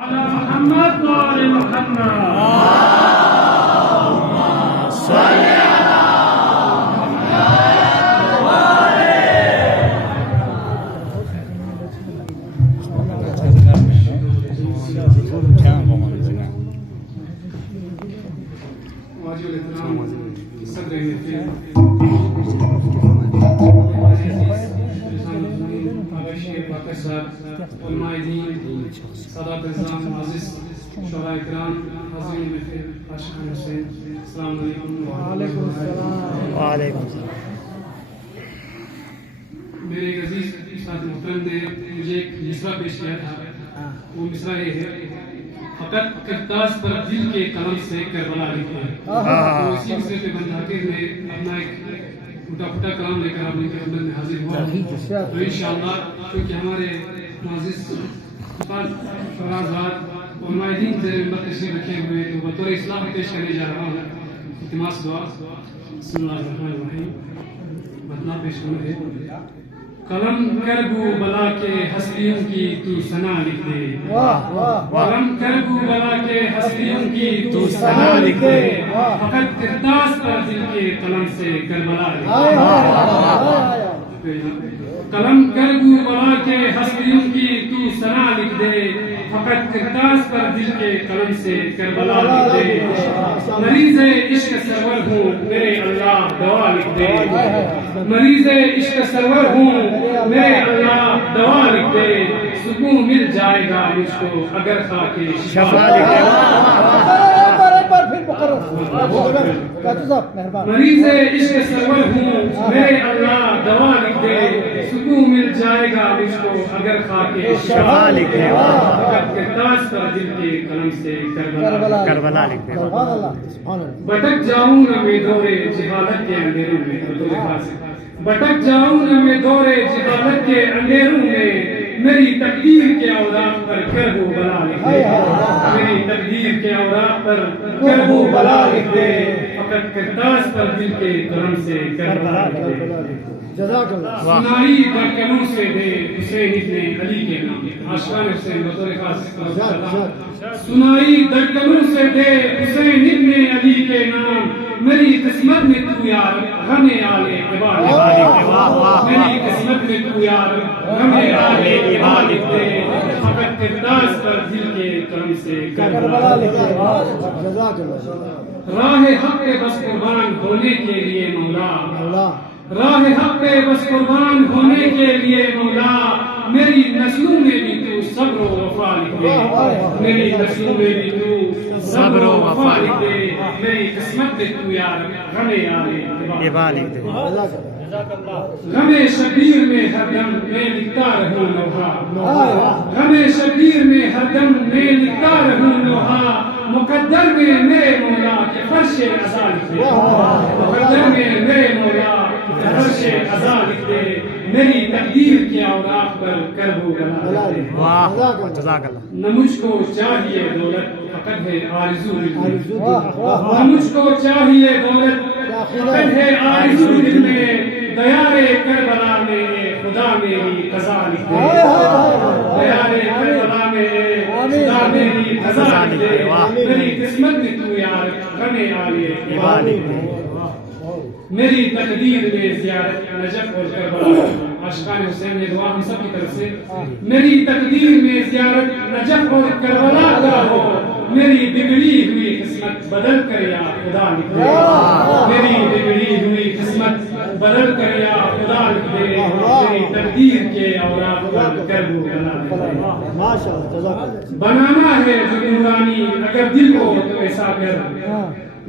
على محمد وآل محمد صدات الزام عزیز شورا اکرام عظیم عاشقان حسین السلام علیکم وعلیکم السلام وعلیکم السلام. میرے ایک عزیز استاد محترم نے مجھے ایک مصرع پیش کیا تھا. وہ مصرع یہ ہے: فقط کرتاز پر دل کے قلم سے کربلا لکھے. تو اسی مصرع پہ بندھاکر نے اپنا ایک ٹوٹا پھوٹا کلام لے کر آپ کے خدمت میں حاضر ہوا. تو انشاءاللہ کیونکہ ہمارے معزز فراز علماء دین سے تشریف رکھے ہوئے تو بطور اصلاح پیش کرنے جا رہا ہوں. التماس دعا. بسم اللہ الرحمن الرحیم. مطلع پیش کرنا ہے: قلم کر گو بلا کے ہستیوں کی تو ثنا لکھ دے. قلم کر گو بلا کے ہستیوں کی تو ثنا لکھ دے. فقط کرتاز پر دل کے قلم سے کربلا لکھ دے. قلم کر گو بلا کے ہستیوں کی تو ثنا لکھ دے. فقط کرتاز پر دل کے قلم سے کربلا لکھ دے. مریض عشق سرور ہوں میرے اللہ دوا لکھ دے. مریض عشق سرور ہوں میرے اللہ دوا لکھ دے. سکون مل جائے گا مجھ کو اگر خاک شفا لکھ دے. مریض عشق سرور ہوں میرے اللہ دوا لکھ دے. سکون مل جائے گا مجھ کو اگر خاک شفا لکھ دے. فقط کرتاز پر دل کے قلم سے کربلا لکھ دے. بھٹک جاؤں نہ میں دورے جہالت کے اندھیروں میں. بھٹک جاؤں نہ میں دورے جہالت کے اندھیروں میں. میری تقدیر کے اوراق پر کر وہ بلا لکھ دے. میری تقدیر کے اوراق پر کر وہ بلا لکھ دے. فقط کرتاز پر دل کے قلم سے کربلا لکھ دے. سنائی دھڑکنوں سے دے حسین ابن علی کے نام. عاشقان حسین بطور خاص. سنائی دھڑکنوں سے دے حسین ابن علی کے نام. میری قسمت میں تو یار غم آلے عباد. میری قسمت میں تو یار غم آلے عباد لکھ دے. فقط کرتاز پر دل کے قلم سے کربلا لکھ دے. راہ حق پہ بس قربان ہونے کے لیے مولا. راہ حق پہ بس قربان ہونے کے لیے مولا. میری نسلوں میں بھی تو صبر و وفا لکھ دے. میری نسلوں میں بھی تو صبر و وفا لکھ دے. میری قسمت میں تو یار غم آلے عباد لکھ دے. غم شبیر میں ہر دم میں لکھتا رہوں لوہا. غم شبیر میں ہر دم میں لکھتا رہوں لوہا. مقدر میں میرے مولا کے فرش عزا لکھ دے. مقدر میں میرے مولا کے فرش عزا لکھ دے. میری تقدیر کے اوراق پر کر وہ بلا لکھ دے. جزاک اللہ. نہ مجھ کو چاہیے دولت فقط ہے آرزو دل میں. نہ مجھ کو چاہیے دولت فقط ہے آرزو دل میں. دیارے کربلا میں خدا میری قضا لکھ دے. دیارے کربلا میں خدا میری قضا لکھ دے. میری قسمت میں تو یار غم آلے عباد لکھ دے. میری تقدیر میں زیارت نجف اور کربلا. عاشقان حسین نے دعا ہم سب کی طرف سے. میری تقدیر میں زیارت نجف اور کربلا کا ہو. میری بگڑی ہوئی قسمت بدل کر یا خدا لکھ دے. میری بگڑی ہوئی قسمت بدل کر یا خدا لکھ دے. میری تقدیر کے اوراق پر کر وہ بلا لکھ دے. بنانا ہے جو نورانی اگر دل کو تو ایسا کر.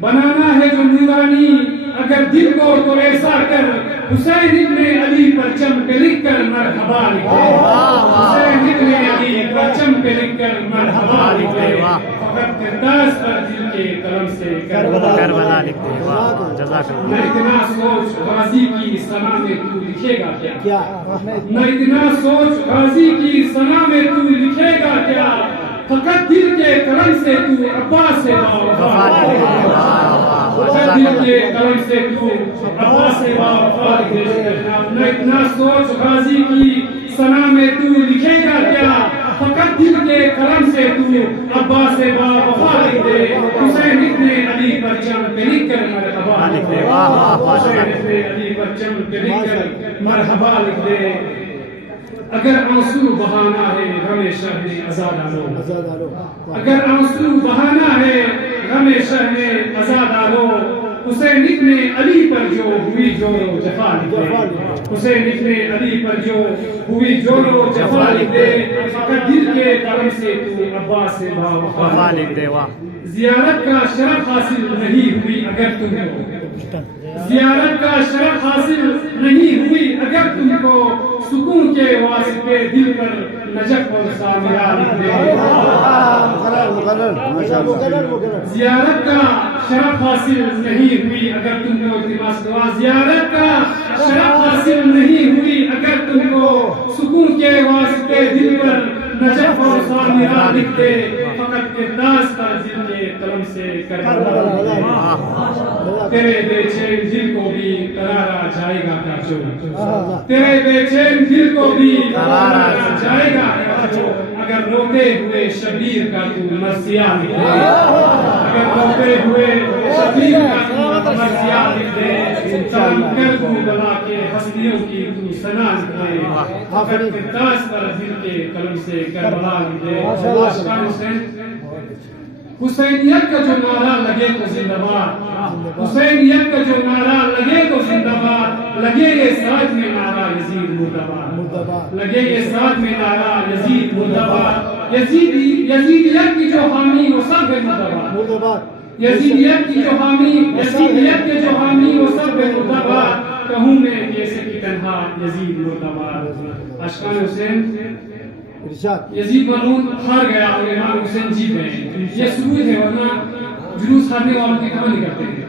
بنانا ہے جو نورانی اگر دل کو تو ایسا کر. حسین ابن علی پرچم پہ لکھ کر مرحبا لکھ دے. حسین ابن علی پرچم پہ لکھ کر مرحبا لکھ دے. فقط کرتاز پر دل کے قلم سے کربلا لکھ دے. جزاک اللہ. نہ اتنا سوچ غازی کی ثنا میں تو لکھے گا کیا. نہ اتنا سوچ غازی کی ثنا میں تو لکھے گا کیا. فقط دل کے قلم سے تو عباس سے وفا لکھ دے. فقط دل کے قلم سے تو عباس سے وفا لکھ دے. نہ اتنا سوچ غازی کی ثنا میں تو لکھے گا کیا. فقط دل کے قلم سے تو عباس با وفا لکھ دے حسین ابن علی پرچم پہ لکھ کر مرحبا لکھ دے حسین ابن علی پرچم پہ لکھ کر مرحبا لکھ دے اگر آنسو بہانا ہے غم شہ میں آزاد آلو اگر آنسو بہانا ہے غم شہ میں آزاد آلو حسین ابن علی پر جو ہوئی جور و جفا لکھ دے حسین ابن علی پر جو ہوئی جور و جفا لکھ دے فقط دل کے قلم سے تو عباس با وفا لکھ دے زیارت کا شرف حاصل نہیں ہوئی اگر تم کو زیارت کا شرف حاصل نہیں ہوئی اگر تم کو سکون کے واسطے دل پر نجف اور سامرا لکھ دے زیارت کا شرف حاصل نہیں ہوئی اگر تم کو التماس دعا زیارت کا شرف حاصل نہیں ہوئی اگر تم کو سکون کے واسطے دل پر نجف اور سامرا لکھ دے فقط کرداس کا دل کے قلم سے کربلا تیرے بے چین دل کو بھی قرارا جائے گا کاچو تیرے بے چین دل کو بھی قرارا جائے گا کاچو اگر روتے ہوئے شبیر کا تو مرثیہ لکھ دے اگر روتے ہوئے شبیر کا تو مرثیہ لکھ دے تم کر تو بلا کے ہستیوں کی تو ثنا لکھ دے فقط کرداس پر دل کے قلم سے کربلا لکھ دے عاشقان حسین حسینیت کا جو نعرہ لگے تو زندہ باد حسینیت کا جو نعرہ لگے تو زندہ باد لگے یہ ساتھ میں نعرہ یزید مردہ لگے یہ ساتھ میں نعرہ یزید مردہ یزیدیت کی جو حامی وہ سب ہے مردہ یزیدیت کی جو حامی یزیدیت کے جو حامی وہ سب ہے مردہ کہوں میں کیسے کی تنہا یزید مردہ عاشقان حسین یزید ملعون ہار گیا اور امام حسین جیت گئے یہ ثبوت ہے ورنہ جلوس ہارنے والوں کی خبر نہیں کرتے ہیں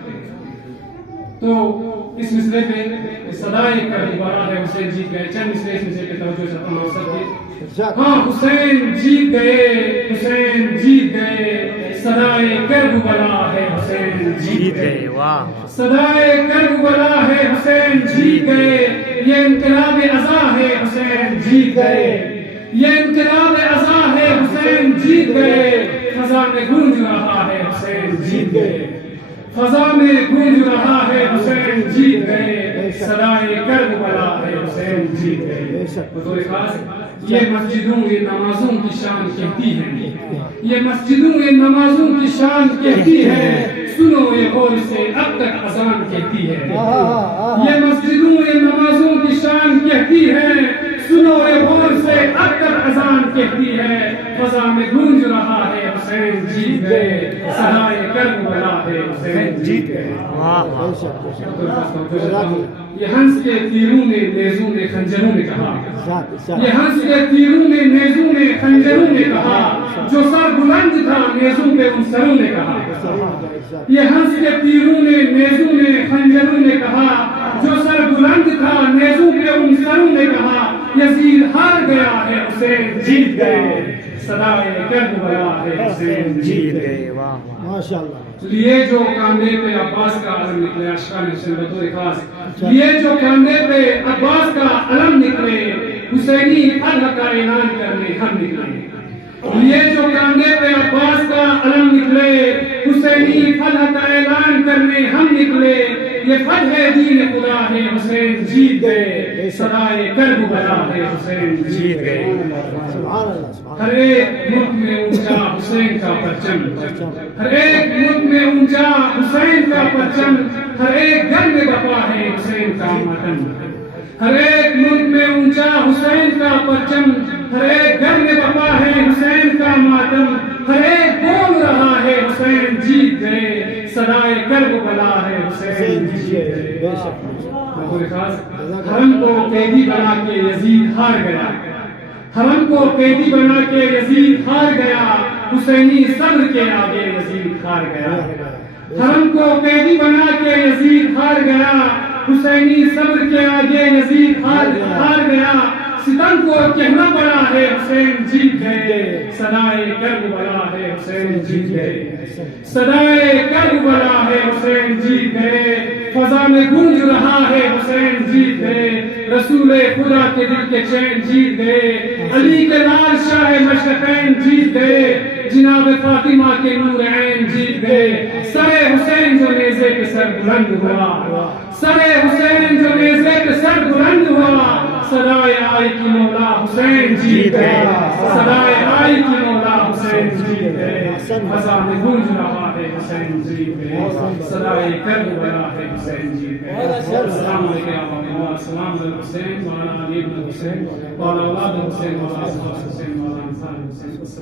تو اس مسئلے پہ صدائے کر دوبارہ ہے حسین جیت گئے چند مسئلے اس مسئلے کے توجہ چاہتا ہوں سب کے ہاں حسین جیت گئے صدائے کربلا ہے حسین جیت گئے صدائے کربلا ہے حسین جیت گئے یہ انقلاب ازاں ہے حسین جیت گئے یہ انقلاب ازاں ہے حسین جیت گئے فضا میں گونج رہا ہے حسین جیت گئے فضا میں گونج رہا ہے حسین جیت گئے صدائے کربلا ہے حسین جیت گئے بطور خاص یہ مسجدوں یہ نمازوں کی شان کہتی ہے یہ مسجدوں یہ نمازوں کی شان کہتی ہے سنو یہ غور سے اب تک اذان کہتی ہے یہ مسجدوں یہ نمازوں کی شان کہتی ہے سنو یہ غور سے اب تک اذان کہتی ہے فضا میں گونج رہا ہے حسین جیت گئے صدائے کربلا ہے حسین جیت گئے یہ ہنس کے تیروں نے نیزوں نے خنجروں نے کہا یہ ہنس کے تیروں نے نیزوں نے خنجروں نے کہا جو سر بلند تھا نیزوں پہ ان سروں نے کہا یہ ہنس کے تیروں نے نیزوں نے خنجروں نے کہا جو سر بلند تھا نیزوں پہ ان سروں نے کہا یزید ہار گیا ہے حسین جیت گئے صدائے کربلا ہے حسین جیت گئے ماشاءاللہ لیے جو کاندھے پہ عباس کا علم نکلے عاشقان حسین بطور خاص لیے جو کاندھے پہ عباس کا علم نکلے حسینی فتح کا اعلان کرنے ہم نکلے لیے جو کاندھے پہ عباس کا علم نکلے حسینی فتح کا اعلان کرنے ہم نکلے یہ فتح دین خدا ہے حسین جیت گئے صدائے کربلا ہے حسین جیت گئے ہر ایک ملک میں اونچا حسین کا پرچم ہر ایک ملک میں اونچا حسین کا پرچم ہر ایک گھر میں بپا ہے حسین کا ماتم ہر ایک ملک میں اونچا حسین کا پرچم ہر ایک گھر میں بپا ہے حسین کا ماتم ہر ایک بول رہا ہے حسین جیت گئے صدائے کربلا ہے حسین جیت گئے حرم کو قیدی بنا کے یزید ہار گیا حرم کو قیدی بنا کے یزید ہار گیا حسینی صبر کے آگے یزید ہار گیا حرم کو قیدی بنا کے یزید ہار گیا حسینی صبر کے آگے یزید ہار گیا ستم کو کہنا پڑا ہے حسین جیت گئے صدائے کربلا ہے حسین جیت گئے صدائے کربلا ہے حسین جیت گئے فضا میں گونج رہا ہے حسین جیت گئے رسول خدا کے دل کے چین جیت گئے علی کے لال شاہ مشرقین جیت گئے، جناب فاطمہ کے نور عین جیت گئے، سر حسین جو نیزے پہ سر بلند ہوا، سر حسین جو نیزے پہ سر بلند ہوا، صدائے آئی کی مولا حسین جیت گئے، صدائے آئی کی مولا حسین جیت گئے، خزاں گونج رہا ہے حسین جیت گئے، صدائے کربلا ہے حسین جیت گئے۔ السلام علیکم و السلام علی حسین وعلی آل حسین وعلی اولاد حسین وعلی اصحاب حسین وعلی انصار حسین۔